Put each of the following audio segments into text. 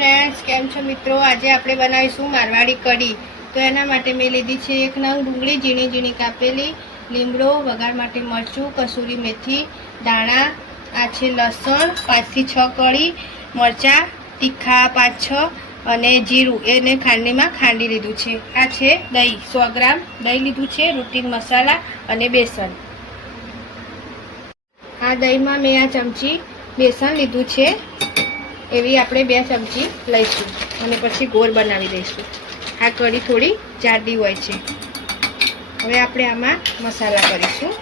Friends, केम छो मित्रों। आज આપણે બનાવીશું મારવાડી કઢી। તો એના માટે મેં લીધી છે 1 નંગ ડુંગળી ઝીણી ઝીણી કાપેલી, લીમડો, વઘાર માટે મરચું, કસૂરી મેથી, દાણા, આ છે લસણ 5 થી 6 કળી, મરચાં તીખા 5-6 અને જીરું એને ખાંડણીમાં ખાંડી લીધું છે। આ છે દહીં 100 ગ્રામ દહીં લીધું છે, રૂટીન મસાલા અને બેસન। આ દહીંમાં મેં આ ચમચી બેસન લીધું છે, એવી આપણે 2 ચમચી લઈશું અને પછી ગોળ બનાવી દઈશું। આ કઢી થોડી જાડી હોય છે। હવે આપણે આમાં મસાલા કરીશું।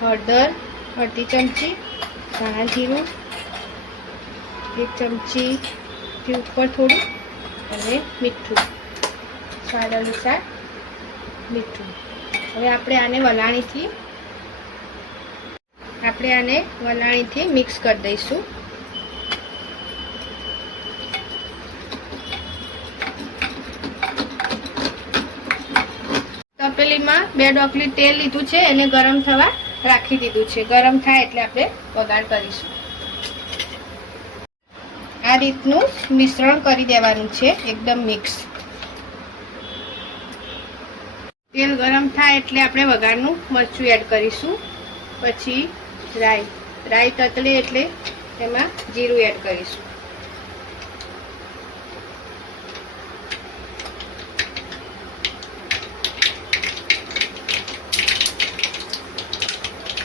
હળદર અડધી ચમચી, ધાણા જીરું 1 ચમચીથી ઉપર થોડું અને મીઠું સ્વાદ અનુસાર મીઠું। હવે આપણે આને વલાણીથી મિક્સ કરી દઈશું। તપેલીમાં 2 ડોકલી તેલ લીધું છે, એને ગરમ થવા રાખી દીધું છે। ગરમ થાય એટલે આપણે વઘાર કરીશું। આ રીતનું મિશ્રણ કરી દેવાનું છે, એકદમ મિક્સ। તેલ ગરમ થાય એટલે આપણે વઘારનું મરચું એડ કરીશું, પછી રાઈ તતળે એટલે એમાં જીરું એડ કરીશું।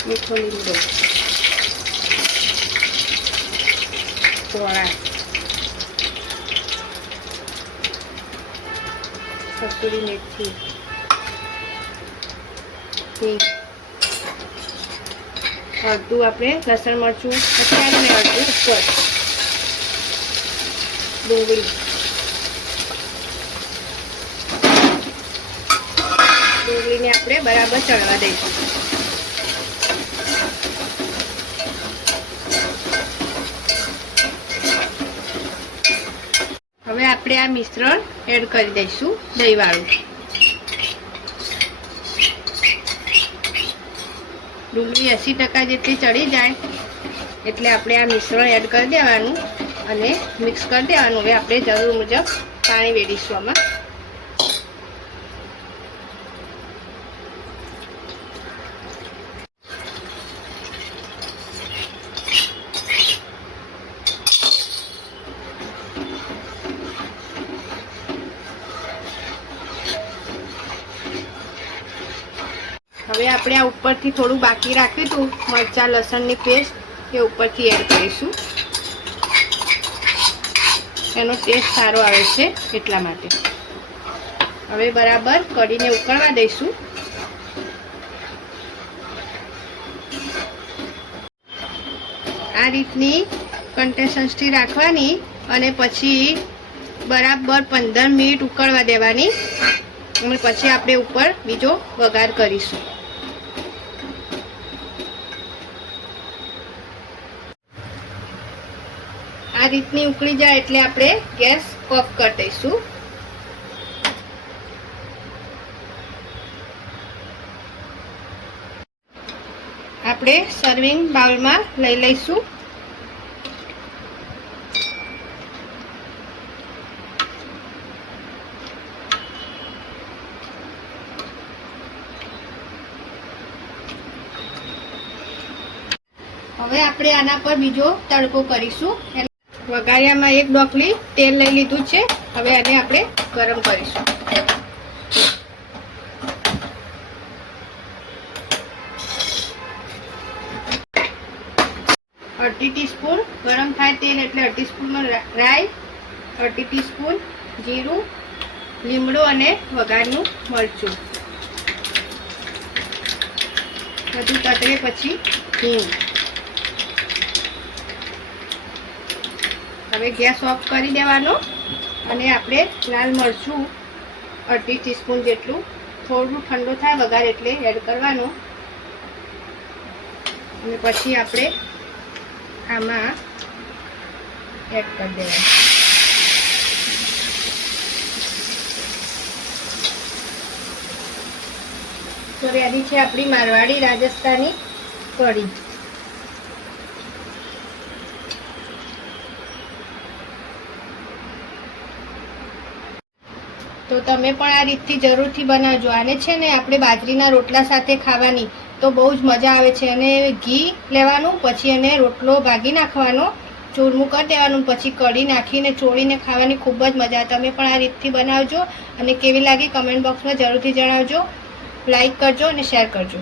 મીઠો લીમડો, સોળા, કસૂરી મેથી, અડધું આપણે લસણ મરચું ઉતારીને અડધું ઉપર, ડુંગળીને આપણે બરાબર ચડવા દઈશું। હવે આપણે આ મિશ્રણ એડ કરી દઈશું દહીંવાળું। ડુંગળી 80% જેટલી ચડી જાય એટલે આપણે આ મિશ્રણ એડ કરી દેવાનું અને મિક્સ કરી દેવાનું। હવે આપણે જરૂર મુજબ પાણી વેડીશું આમાં। હવે આપણે આ ઉપરથી થોડું બાકી રાખ્યું હતું મરચાં લસણની પેસ્ટ, એ ઉપરથી એડ કરીશું। એનો ટેસ્ટ સારો આવે છે એટલા માટે। હવે બરાબર કઢીને ઉકળવા દઈશું। આ રીતની કન્સિસ્ટન્સી રાખવાની અને પછી બરાબર 15 મિનિટ ઉકળવા દેવાની અને પછી આપણે ઉપર બીજો વઘાર કરીશું। આ રીતની ઉકળી જાય એટલે આપણે ગેસ ઓફ કરી દઈશું। આપણે સર્વિંગ બાઉલમાં લઈ લઈશું। હવે આપણે આના પર બીજો તડકો કરીશું। વઘારિયામાં 1 ડોકલી તેલ લઈ લીધું છે, હવે આને આપણે ગરમ કરીશું। અડધી ટીસ્પૂન ગરમ થાય તેલ એટલે અડધી સ્પૂન રાઈ, અડધી ટીસ્પૂન જીરું, લીમડો અને વઘારનું મરચું, બધું તતળે પછી હિંગ। હવે ગેસ ઓફ કરી દેવાનો અને આપણે લાલ મરચું અડધી ટીસ્પૂન જેટલું થોડું ઠંડો થાય વઘાર એટલે એડ કરવાનો અને પછી આપણે આમાં એડ કરી દેવાનું। તો રેડી છે આપણી મારવાડી રાજસ્થાની કઢી। તો તમે પણ આ રીતથી જરૂરથી બનાવજો. આને છે ને આપણે બાજરીના રોટલા સાથે ખાવાની તો બહુ જ મજા આવે છે. અને ઘી લેવાનું, પછી એને રોટલો ભાગી નાખવાનો, ચૂરમું કરી દેવાનું, પછી કઢી નાખીને ચોળીને ખાવાની ખૂબ જ મજા આવે. તમે પણ આ રીતથી બનાવજો અને કેવી લાગી કમેન્ટ બોક્સમાં જરૂરથી જણાવજો. લાઈક કરજો અને શેર કરજો.